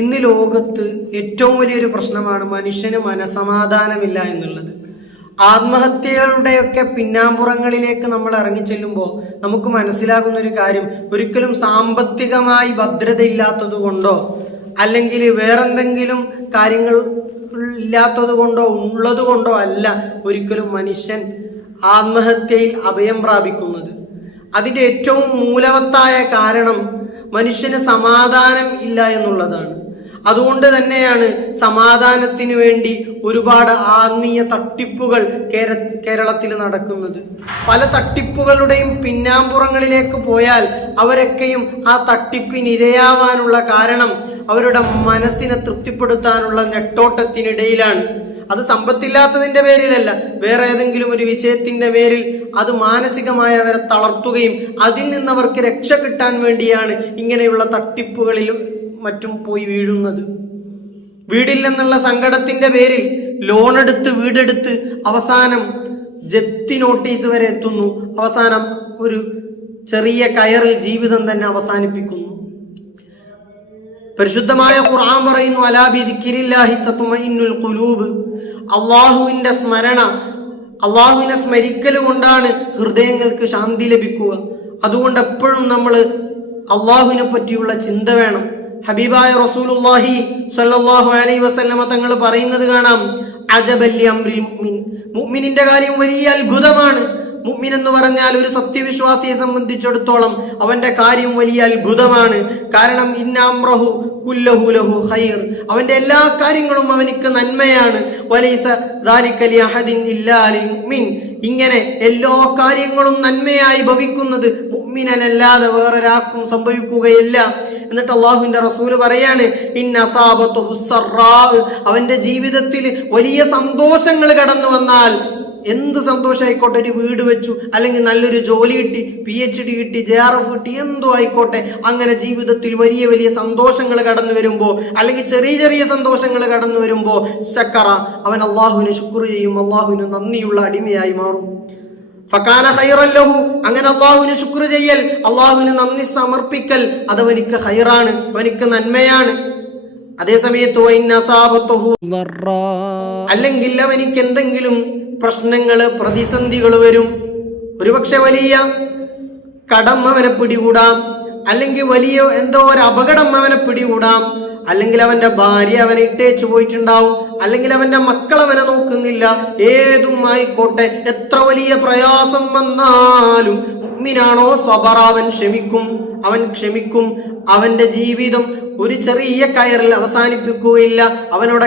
ഇന്ന് ലോകത്ത് ഏറ്റവും വലിയൊരു പ്രശ്നമാണ് മനുഷ്യന് മനസമാധാനമില്ല എന്നുള്ളത്. ആത്മഹത്യകളുടെയൊക്കെ പിന്നാമ്പുറങ്ങളിലേക്ക് നമ്മൾ ഇറങ്ങിച്ചെല്ലുമ്പോൾ നമുക്ക് മനസ്സിലാകുന്ന ഒരു കാര്യം, ഒരിക്കലും സാമ്പത്തികമായി ഭദ്രതയില്ലാത്തത് കൊണ്ടോ അല്ലെങ്കിൽ വേറെന്തെങ്കിലും കാര്യങ്ങൾ ഇല്ലാത്തത് കൊണ്ടോ ഉള്ളത് കൊണ്ടോ അല്ല ഒരിക്കലും മനുഷ്യൻ ആത്മഹത്യയിൽ അഭയം പ്രാപിക്കുന്നത്. അതിൻ്റെ ഏറ്റവും മൂലവത്തായ കാരണം മനുഷ്യന് സമാധാനം ഇല്ല എന്നുള്ളതാണ്. അതുകൊണ്ട് തന്നെയാണ് സമാധാനത്തിന് വേണ്ടി ഒരുപാട് ആത്മീയ തട്ടിപ്പുകൾ കേരളത്തിൽ നടക്കുന്നത്. പല തട്ടിപ്പുകളുടെയും പിന്നാമ്പുറങ്ങളിലേക്ക് പോയാൽ അവരൊക്കെയും ആ തട്ടിപ്പിനിരയാവാനുള്ള കാരണം അവരുടെ മനസ്സിനെ തൃപ്തിപ്പെടുത്താനുള്ള നെട്ടോട്ടത്തിനിടയിലാണ്. അത് സമ്പത്തില്ലാത്തതിന്റെ പേരിലല്ല, വേറെ ഏതെങ്കിലും ഒരു വിഷയത്തിന്റെ പേരിൽ അത് മാനസികമായി അവരെ തളർത്തുകയും അതിൽ നിന്ന് അവർക്ക് രക്ഷ കിട്ടാൻ വേണ്ടിയാണ് ഇങ്ങനെയുള്ള തട്ടിപ്പുകളിലും മറ്റും പോയി വീഴുന്നത്. വീടില്ലെന്നുള്ള സങ്കടത്തിന്റെ പേരിൽ ലോണെടുത്ത് വീടെടുത്ത് അവസാനം ജപ്തി നോട്ടീസ് വരെ എത്തുന്നു. അവസാനം ഒരു ചെറിയ കയറിൽ ജീവിതം തന്നെ അവസാനിപ്പിക്കുന്നു. പരിശുദ്ധമായ ഖുർആൻ പറയുന്നു, അലാ ബിദിക്രില്ലാഹി തത്മഇന്നുൽ ഖുലൂബ്. അള്ളാഹുവിന്റെ സ്മരണ, അള്ളാഹുവിനെ സ്മരിക്കൽ കൊണ്ടാണ് ഹൃദയങ്ങൾക്ക് ശാന്തി ലഭിക്കുക. അതുകൊണ്ട് എപ്പോഴും നമ്മൾ അള്ളാഹുവിനെ പറ്റിയുള്ള ചിന്ത വേണം. ഹബീബായ റസൂലുള്ളാഹി സ്വല്ലല്ലാഹു അലൈഹി വസല്ലമ തങ്ങൾ പറയുന്നത് കാണാം, അജബൽ അംറിൽ മുഅ്മിൻ. മുഅ്മിനിന്റെ കാര്യം വലിയ അത്ഭുതമാണ്. മുഅ്മിൻ എന്ന് പറഞ്ഞാൽ ഒരു സത്യവിശ്വാസിയെ സംബന്ധിച്ചിടത്തോളം അവന്റെ കാര്യം വലിയ അത്ഭുതമാണ്. കാരണം ഇന്ന അംറഹു കുല്ലഹു ലഹു ഖൈർ, അവന്റെ എല്ലാ കാര്യങ്ങളും അവനിക്ക് നന്മയാണ്. വലൈസ ദാലിക ലിഅഹദിൻ ഇല്ലാ ലിൽ മുഅ്മിൻ, ഇങ്ങനെ എല്ലാ കാര്യങ്ങളും നന്മയായി ഭവിക്കുന്നത് മുഅ്മിനല്ലാതെ വേറൊരാൾക്കും സംഭവിക്കുകയില്ല. എന്നിട്ട് അള്ളാഹുവിന്റെ റസൂല് പറയാണ്, ഇന്നസാബത്തുഹു സറാ, അവന്റെ ജീവിതത്തിൽ വലിയ സന്തോഷങ്ങൾ കടന്നു വന്നാൽ, എന്ത് സന്തോഷമായിക്കോട്ടെ, ഒരു വീട് വെച്ചു, അല്ലെങ്കിൽ നല്ലൊരു ജോലി കിട്ടി, PhD കിട്ടി, JRF കിട്ടി, എന്തോ ആയിക്കോട്ടെ, അങ്ങനെ ജീവിതത്തിൽ വലിയ വലിയ സന്തോഷങ്ങൾ കടന്നു വരുമ്പോ, അല്ലെങ്കിൽ ചെറിയ ചെറിയ സന്തോഷങ്ങൾ കടന്നു വരുമ്പോ ശക്കറ, അവൻ അള്ളാഹുവിന് ശുക്ർ ചെയ്യും, അള്ളാഹുവിന് നന്ദിയുള്ള അടിമയായി മാറും. ഫകാന ഖൈറൻ ലഹു, അങ്ങനെ അള്ളാഹുവിന് ശുക്ർ ചെയ്യൽ, അള്ളാഹുവിന് നന്ദി സമർപ്പിക്കൽ, അതവനിക്ക് ഖൈറാണ്, അവനിക്ക് നന്മയാണ്. അതേ സമയത്ത് അല്ലെങ്കിൽ അവനിക്ക് എന്തെങ്കിലും പ്രശ്നങ്ങള് പ്രതിസന്ധികൾ വരും. ഒരുപക്ഷെ വലിയ കടം അവനെ പിടികൂടാം, അല്ലെങ്കിൽ വലിയ എന്തോ ഒരു അപകടം അവനെ പിടികൂടാം, അല്ലെങ്കിൽ അവന്റെ ഭാര്യ അവനെ ഇട്ടേച്ചു പോയിട്ടുണ്ടാവും, അല്ലെങ്കിൽ അവന്റെ മക്കൾ അവനെ നോക്കുന്നില്ല, ഏതും ആയിക്കോട്ടെ, എത്ര വലിയ പ്രയാസം വന്നാലും മുഅ്മിനാണോ സബറ, അവൻ ക്ഷമിക്കും. അവന്റെ ജീവിതം ഒരു ചെറിയ കയറിൽ അവസാനിപ്പിക്കുകയില്ല. അവനോട്